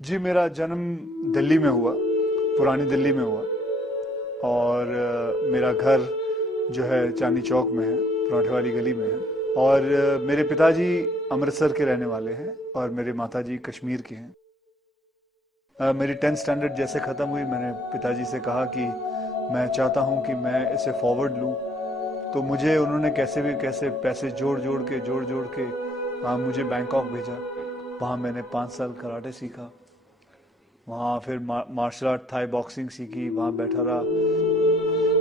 जी, मेरा जन्म दिल्ली में हुआ, पुरानी दिल्ली में हुआ। और मेरा घर जो है चांदनी चौक में है, पराठे वाली गली में है। और मेरे पिताजी अमृतसर के रहने वाले हैं और मेरे माताजी कश्मीर की हैं। मेरी 10th स्टैंडर्ड जैसे ख़त्म हुई, मैंने पिताजी से कहा कि मैं चाहता हूँ कि मैं इसे फॉरवर्ड लूँ। तो मुझे उन्होंने कैसे भी कैसे पैसे जोड़ जोड़ के मुझे बैंकॉक भेजा। वहाँ मैंने 5 साल कराटे सीखा। वहाँ फिर मार्शल आर्ट, थाई बॉक्सिंग सीखी, वहाँ बैठा रहा।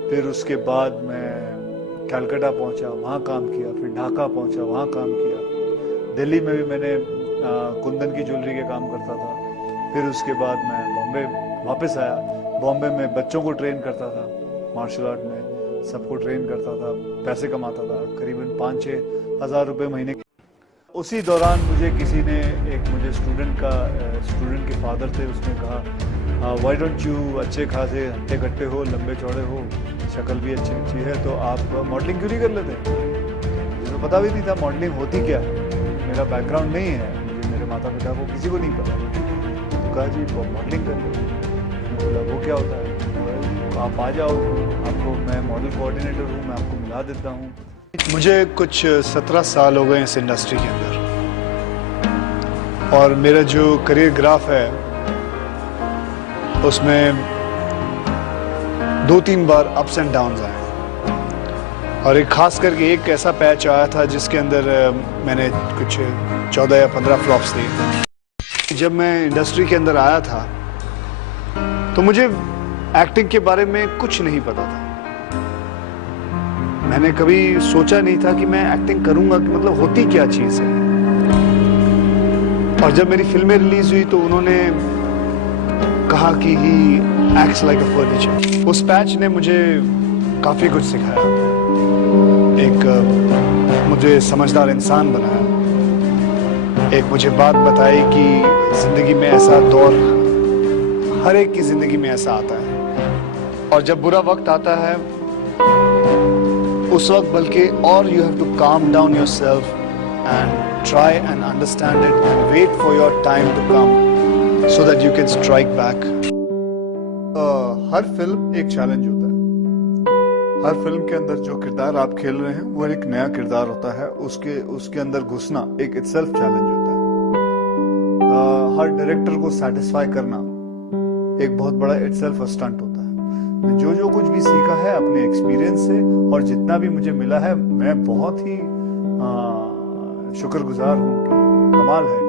फिर उसके बाद मैं कलकत्ता पहुँचा, वहाँ काम किया। फिर ढाका पहुँचा, वहाँ काम किया। दिल्ली में भी मैंने कुंदन की ज्वेलरी के काम करता था। फिर उसके बाद मैं बॉम्बे वापस आया। बॉम्बे में बच्चों को ट्रेन करता था, मार्शल आर्ट में सबको ट्रेन करता था, पैसे कमाता था, करीबन 5-6 हज़ार रुपये महीने। उसी दौरान मुझे स्टूडेंट के फादर थे, उसने कहा व्हाई डोंट यू, अच्छे खासे हट्टे कट्टे हो, लंबे चौड़े हो, शक्ल भी अच्छी है, तो आप मॉडलिंग क्यों नहीं कर लेते। मुझे तो पता भी नहीं था मॉडलिंग होती क्या है, मेरा बैकग्राउंड नहीं है, मेरे माता पिता को किसी को नहीं पता। तो कहा जी मॉडलिंग कर लो। मैंने बोला वो क्या होता है। तो आप आ जाओ, आपको मैं मॉडल कोऑर्डिनेटर हूँ, मैं आपको मिला देता हूँ। मुझे कुछ 17 साल हो गए इस इंडस्ट्री के अंदर, और मेरा जो करियर ग्राफ है उसमें 2-3 बार अप्स एंड डाउन्स आए। और एक खास करके एक ऐसा पैच आया था जिसके अंदर मैंने कुछ 14 या 15 फ्लॉप्स दिए। जब मैं इंडस्ट्री के अंदर आया था तो मुझे एक्टिंग के बारे में कुछ नहीं पता था। मैंने कभी सोचा नहीं था कि मैं एक्टिंग करूंगा, कि मतलब होती क्या चीज़ है। और जब मेरी फिल्में रिलीज हुई तो उन्होंने कहा कि he acts like a furniture. उस पैच ने मुझे काफ़ी कुछ सिखाया, एक मुझे समझदार इंसान बनाया, एक मुझे बात बताई कि ज़िंदगी में ऐसा दौर, हर एक की ज़िंदगी में ऐसा आता है, और जब बुरा वक्त आता है उस वक्त बल्कि और you have to calm down yourself and try and understand it and wait for your time to come so that you can strike back. हर फिल्म एक चैलेंज होता है। हर फिल्म के अंदर जो किरदार आप खेल रहे हैं वो एक नया किरदार होता है, उसके अंदर घुसना एक इटसेल्फ चैलेंज होता है। हर डायरेक्टर को सेटिस्फाई करना एक बहुत बड़ा इटसेल्फ स्टंट होता है। जो कुछ भी सीखा है अपने एक्सपीरियंस से और जितना भी मुझे मिला है, मैं बहुत ही शुक्रगुजार हूँ कि कमाल है।